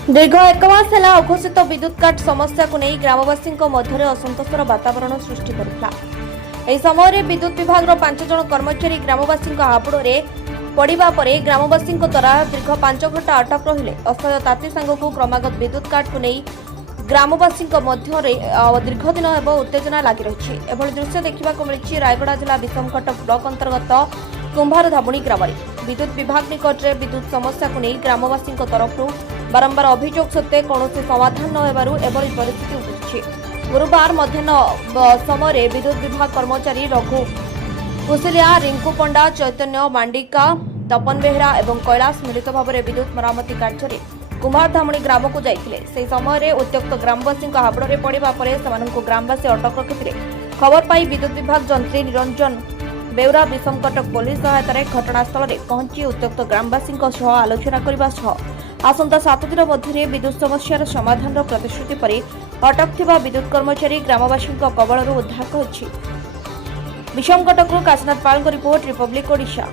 दीर्घ एक मास है अघोषित विद्युत काट समस्या को नहीं ग्रामवासी मध्य असंतोषर वातावरण सृष्टि करता। समय विद्युत विभाग 5 जन कर्मचारी ग्रामवासी हाबुड़े पड़ा पर ग्रामवासी द्वारा दीर्घ 5 घंटा अटक रहिले असह्य ताती सांगक क्रमागत विद्युत काट को नहीं ग्रामवासी मध्य दीर्घ दिन हेब उत्तेजना लगी रही। एभली दृश्य देखा मिली रायगड़ा जिला विषमकटक ब्लॉक अंतर्गत कुंभार धाबुणी ग्राम विद्युत विभाग निकट में विद्युत समस्या को नहीं ग्रामवासी तरफ बारंबार अभियोग सत्वे कौन समाधान न एभली परिस्थिति उपुजी। गुरुवार मध्याह्न समय विद्युत विभाग कर्मचारी रघु कुशलिया, रिंकू पंडा, चैतन्य मांडिका, तपन बेहरा और कैलाश मिलित भाव में विद्युत मरामती कार्य कुंभार धामणी ग्राम को जाते से समय उत्त्यक्त ग्रामवासी हाबुड़े पड़ा पर ग्रामवासी अटक रखिते। खबर पाई विद्युत विभाग जंत्री निरंजन बेउरा विषमकटक पुलिस सहायतार घटनास्थल में पहुंची उत्त्यक्त ग्रामवासी आलोचना करने आसंता 7 दिन मध्य विद्युत समस्यार समाधान प्रतिश्रुति पर अटक थिबा विद्युत कर्मचारी ग्रामवासी कबलरू उद्धार कर। विषमकटक काशीनाथ पाल रिपोर्ट, रिपब्लिक ओडिशा।